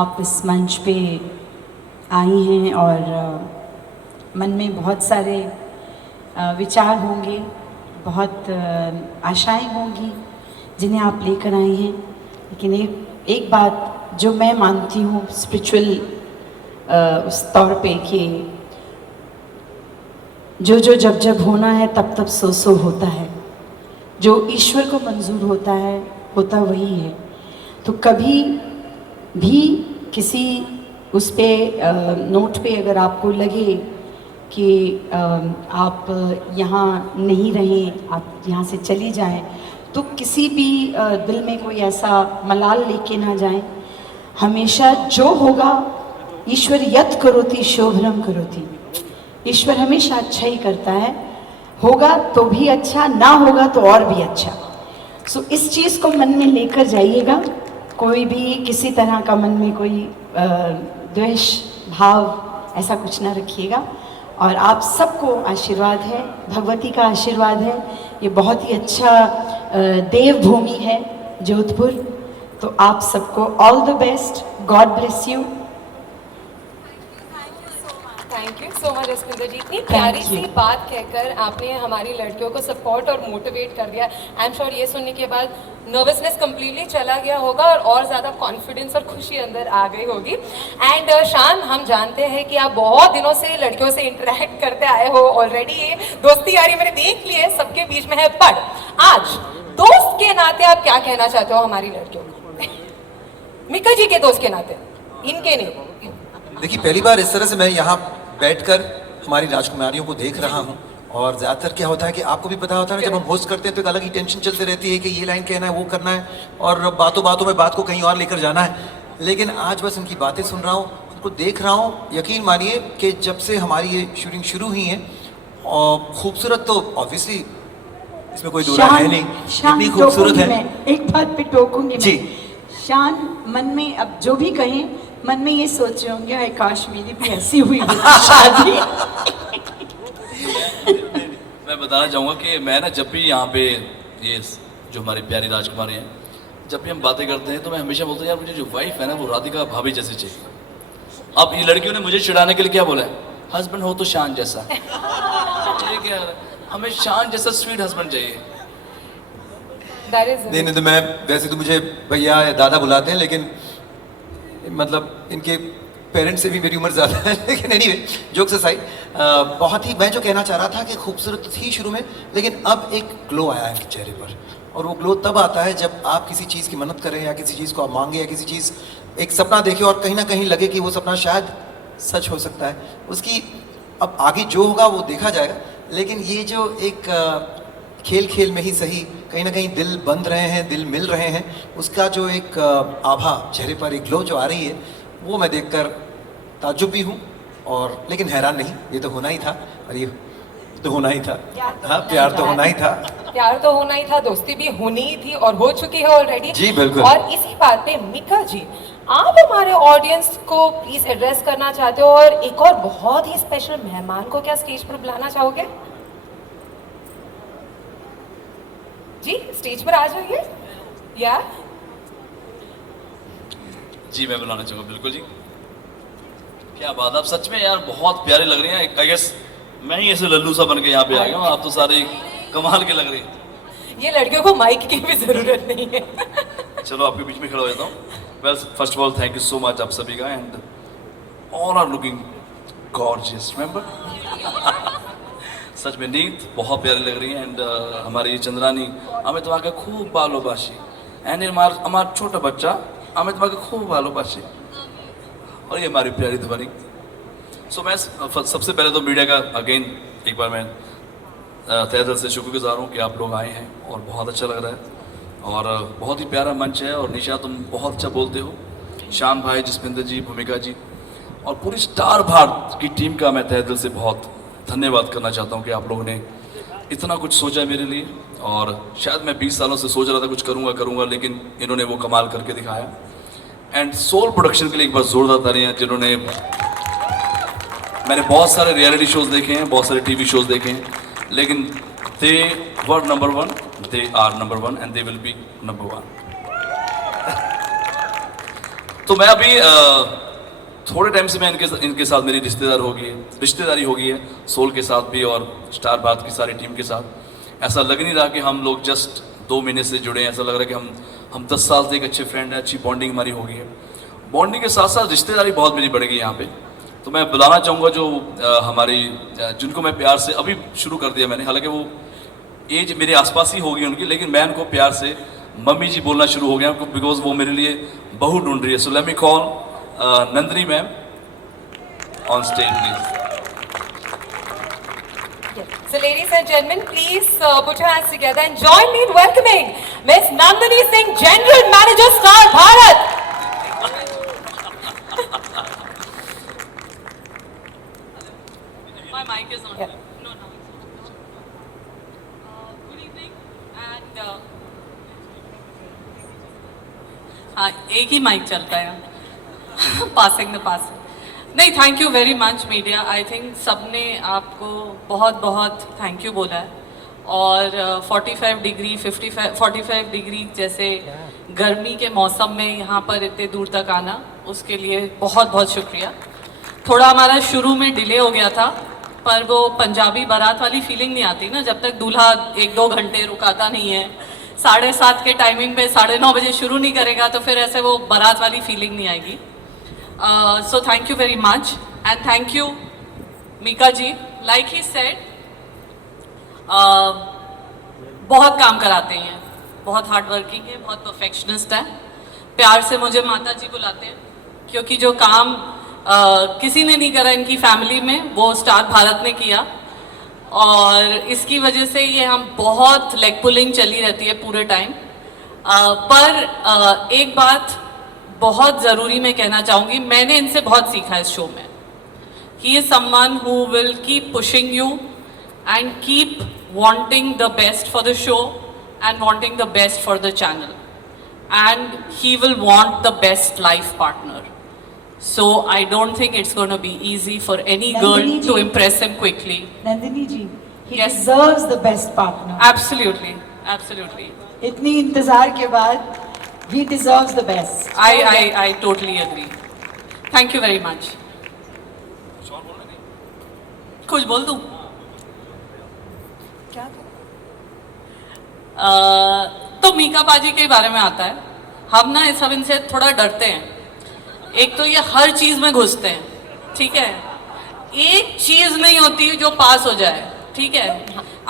आप इस मंच पे आई हैं और मन में बहुत सारे विचार होंगे, बहुत आशाएं होंगी जिन्हें आप लेकर आई हैं। लेकिन एक बात जो मैं मानती हूँ स्पिरिचुअल उस तौर पे कि जो जो जब जब होना है तब तब सो सो होता है। जो ईश्वर को मंजूर होता है होता वही है। तो कभी भी किसी उस पे नोट पे अगर आपको लगे कि आप यहाँ नहीं रहें, आप यहाँ से चली जाएं, तो किसी भी दिल में कोई ऐसा मलाल लेके ना जाएं। हमेशा जो होगा ईश्वर यत् करोति शोभनम करोति, ईश्वर हमेशा अच्छा ही करता है। होगा तो भी अच्छा, ना होगा तो और भी अच्छा। सो इस चीज़ को मन में लेकर जाइएगा। कोई भी किसी तरह का मन में कोई द्वेष भाव ऐसा कुछ ना रखिएगा। और आप सबको आशीर्वाद है, भगवती का आशीर्वाद है। ये बहुत ही अच्छा देवभूमि है जोधपुर। तो आप सबको all the best, God bless you. Thank you so much Jasvinder ji, इतनी प्यारी सी बात कहकर आपने हमारी लड़कियों को सपोर्ट और मोटिवेट कर दिया। आई एम श्योर ये सुनने के बाद नर्वसनेस कम्प्लीटली चला गया होगा और ज़्यादा कॉन्फिडेंस और खुशी अंदर आ गई होगी। एंड शान, हम जानते हैं कि आप बहुत दिनों से लड़कियों से इंटरेक्ट करते आए हो ऑलरेडी। ये दोस्ती यारी मैंने देख ली है, सबके बीच में है, पर आज दोस्त के नाते आप क्या कहना चाहते हो हमारी लड़कियों को? मिका जी के दोस्त के नाते, इनके नहीं। देखिए, पहली बार इस तरह से मैं यहाँ बैठकर हमारी राजकुमारियों को देख रहा हूँ। और ज़्यादातर क्या होता है कि आपको भी पता होता है ना, जब हम होस्ट करते हैं तो एक अलग ही टेंशन चलती रहती है कि ये लाइन कहना है, वो करना है, और बातों बातों में बात को कहीं और लेकर जाना है। लेकिन आज बस उनकी बातें सुन रहा हूँ, उनको देख रहा हूँ। यकीन मानिए कि जब से हमारी ये शूटिंग शुरू हुई है, और खूबसूरत तो ऑब्वियसली इसमें कोई दूसरा है नहीं, इतनी खूबसूरत है। एक बात पे टोकूंगी जी। शान, मन में अब जो भी कहें, मन में ये सोच रहे होंगे काश मेरी भी ऐसी हुई शादी। मैं बताना चाहूँगा कि मैं ना जब भी यहाँ पे ये जो हमारी प्यारी राजकुमारी हैं, जब भी हम बातें करते हैं तो मैं हमेशा बोलता हूँ यार मुझे जो वाइफ है ना वो राधिका भाभी जैसी चाहिए। अब ये लड़कियों ने मुझे चिढ़ाने के लिए क्या बोला है, हस्बैंड हो तो शान जैसा। ये क्या, हमें शान जैसा स्वीट हस्बैंड चाहिए। नहीं, तो मैं वैसे तो मुझे भैया या दादा बुलाते हैं, लेकिन मतलब इनके पेरेंट्स से भी मेरी उम्र ज़्यादा है। लेकिन एनीवे, जोक्स असाइड, बहुत ही मैं जो कहना चाह रहा था कि खूबसूरत थी शुरू में, लेकिन अब एक ग्लो आया है चेहरे पर। और वो ग्लो तब आता है जब आप किसी चीज़ की मन्नत करें, या किसी चीज़ को आप मांगे, या किसी चीज़ एक सपना देखें और कहीं ना कहीं लगे कि वो सपना शायद सच हो सकता है। उसकी अब आगे जो होगा वो देखा जाएगा। लेकिन ये जो एक खेल खेल में ही सही, कहीं ना कहीं दिल बंध रहे हैं, दिल मिल रहे हैं, उसका जो एक आभा चेहरे पर, एक ग्लो जो आ रही है, वो मैं देखकर ताज्जुब भी हूँ और लेकिन हैरान नहीं। ये तो होना ही था, और ये तो होना ही था। हाँ, प्यार तो होना ही था। प्यार तो होना ही था, दोस्ती भी होनी ही थी और हो चुकी है ऑलरेडी। जी बिल्कुल। और इसी बात पे मिका जी, आप हमारे ऑडियंस को प्लीज एड्रेस करना चाहते हो और एक और बहुत ही स्पेशल मेहमान को क्या स्टेज पर बुलाना चाहोगे? जी स्टेज पर आ जाइए। या जी मैं बुलाना चाहूँगा, बिल्कुल जी। क्या बात, आप सच में यार बहुत प्यारे लग रही हैं। आई गेस मैं ही ऐसे लल्लू सा बन के यहाँ पे आ गया हूँ, आप तो सारे कमाल के लग रही हैं। ये लड़कियों को माइक की भी जरूरत नहीं है। चलो आपके बीच में खड़ा हो जाता हूँ। Well, first of all thank you so much आप सभी का, and all are looking gorgeous. Remember सच में नीत बहुत प्यारी लग रही है। एंड हमारी चंद्रानी, हमें तुम्हारा खूब भालोबाशी, एंड हमारा छोटा बच्चा हमें तुम्हारा खूब भालोबाशी, और ये हमारी प्यारी ध्वनि। सो मैं सबसे पहले तो मीडिया का अगेन एक बार मैं तहे दिल से शुक्रगुजार हूँ कि आप लोग आए हैं, और बहुत अच्छा लग रहा है, और बहुत ही प्यारा मंच है। और निशा तुम बहुत अच्छा बोलते हो, श्याम भाई, जसविंदर जी, भूमिका जी, और पूरी स्टार भारत की टीम का मैं तहे दिल से बहुत धन्यवाद करना चाहता हूँ कि आप लोगों ने इतना कुछ सोचा मेरे लिए। और शायद मैं 20 सालों से सोच रहा था कुछ करूँगा, लेकिन इन्होंने वो कमाल करके दिखाया। एंड सोल प्रोडक्शन के लिए एक बार जोरदार तालियां, जिन्होंने, मैंने बहुत सारे रियलिटी शोज देखे हैं, बहुत सारे टीवी शोज देखे हैं, लेकिन they were number 1, they are number 1 and they will be number 1। तो मैं अभी थोड़े टाइम से मैं इनके साथ मेरी रिश्तेदारी हो गई है, सोल के साथ भी और स्टार भारत की सारी टीम के साथ। ऐसा लग नहीं रहा कि हम लोग जस्ट 2 महीने से जुड़े हैं, ऐसा लग रहा है कि हम 10 साल से एक अच्छे फ्रेंड हैं, अच्छी बॉन्डिंग हमारी हो गई है। बॉन्डिंग के साथ साथ रिश्तेदारी बहुत मेरी बढ़ गई यहाँ पे। तो मैं बुलाना चाहूँगा जो जिनको मैं प्यार से अभी शुरू कर दिया मैंने, हालांकि वो एज मेरे आसपास ही होगी उनकी, लेकिन मैं उनको प्यार से मम्मी जी बोलना शुरू हो गया बिकॉज वो मेरे लिए बहू ढूंढ रही है। So let me call Nandini ma'am on stage please. So ladies and gentlemen, please put your hands together and join me in welcoming Miss Nandini Singh, General Manager, Star Bharat. My mic is on. Yeah. No, it's on. Good evening and हाँ, एक ही mic चलता है passing the पास। नहीं, thank you very much media. I think सबने आपको बहुत बहुत thank you बोला है, और 45 डिग्री 45 डिग्री जैसे गर्मी के मौसम में यहाँ पर इतने दूर तक आना, उसके लिए बहुत बहुत शुक्रिया। थोड़ा हमारा शुरू में डिले हो गया था, पर वो पंजाबी बारात वाली फीलिंग नहीं आती ना, जब तक दूल्हा 1-2 घंटे रुकाता नहीं है, 7:30 के टाइमिंग पे 9:30 बजे शुरू नहीं करेगा, तो फिर ऐसे वो बारात वाली फीलिंग नहीं आएगी। So thank you very much and thank you Mika ji, like he said, बहुत काम कराते हैं, बहुत हार्ड वर्किंग है, बहुत परफेक्शनिस्ट है। प्यार से मुझे माता जी बुलाते हैं क्योंकि जो काम किसी ने नहीं करा इनकी फैमिली में, वो स्टार भारत ने किया, और इसकी वजह से ये हम बहुत लेग पुलिंग चली रहती है पूरे टाइम। पर एक बात बहुत ज़रूरी मैं कहना चाहूँगी, मैंने इनसे बहुत सीखा इस शो में। He is someone who will keep pushing you and keep wanting the best for the show and wanting the best for the channel, and he will want the best life partner. So I don't think it's going to be easy for any girl to impress him quickly. Nandini ji, he Yes. deserves the best partner. Absolutely, absolutely. इतनी इंतजार के बाद he deserves the best. I totally agree. Thank you very much. कुछ बोल दूं? क्या तो मीका बाजी के बारे में आता है। हम ना सब इनसे थोड़ा डरते हैं। एक तो ये हर चीज में घुसते हैं, ठीक है, एक चीज नहीं होती जो पास हो जाए, ठीक है।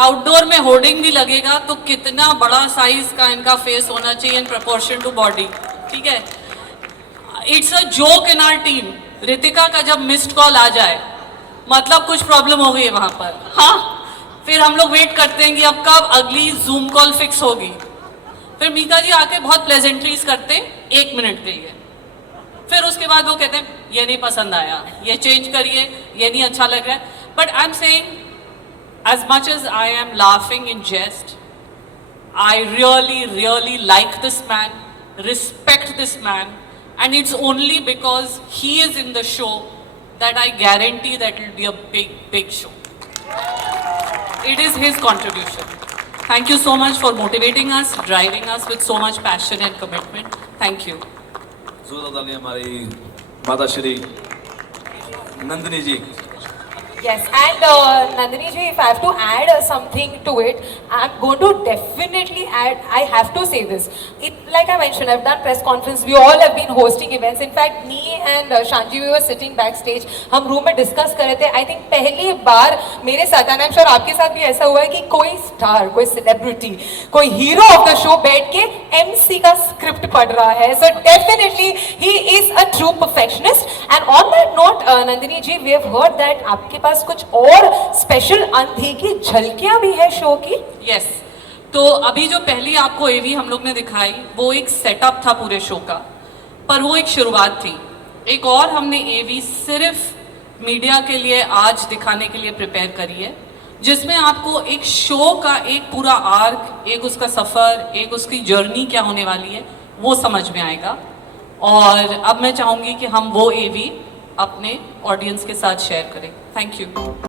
आउटडोर में होर्डिंग भी लगेगा तो कितना बड़ा साइज का इनका फेस होना चाहिए इन प्रपोर्शन टू बॉडी, ठीक है। It's a joke in our team, Ritika का जब मिस्ड कॉल आ जाए मतलब कुछ प्रॉब्लम हो गई है वहां पर, हाँ, फिर हम लोग वेट करते हैं कि अब कब अगली जूम कॉल फिक्स होगी। फिर मीका जी आके बहुत प्लेजेंटली करते हैं 1 मिनट के लिए, फिर उसके बाद वो कहते हैं ये नहीं पसंद आया, ये चेंज करिए, ये नहीं अच्छा लग रहा है। But I am saying, as much as I am laughing in jest, I really like this man, respect this man, and it's only because he is in the show that I guarantee that it will be a big show. It is his contribution. Thank you so much for motivating us, driving us with so much passion and commitment. Thank you. जोरदार हमारी माता श्री नंदिनी जी। Yes, and Nandini ji, if I have to add something to it, I'm going to definitely add, I have to say this. Like I mentioned, I've done press conference, we all have been hosting events. In fact, me and Shanji, we were sitting backstage, हम room में discuss कर रहे थे। I think पहली बार मेरे साथ, and I'm sure आपके साथ भी ऐसा हुआ है कि कोई स्टार, कोई सेलिब्रिटी, कोई हीरो ऑफ द शो बैठ के MC का स्क्रिप्ट पढ़ रहा है। So definitely, he is a true perfectionist. And on that note, Nandini ji, we have heard that आपके पास कुछ और स्पेशल अनदेखी झलकियां भी है शो की। यस, तो अभी जो पहली आपको एवी हम लोग ने दिखाई वो एक सेटअप था पूरे शो का, पर वो एक शुरुआत थी। एक और हमने एवी सिर्फ मीडिया के लिए आज दिखाने के लिए प्रिपेयर करी है, जिसमें आपको एक शो का एक पूरा आर्क, एक उसका सफर, एक उसकी जर्नी क्या होने वाली है वो समझ में आएगा। और अब मैं चाहूंगी कि हम वो एवी अपने ऑडियंस के साथ शेयर करें। Thank you.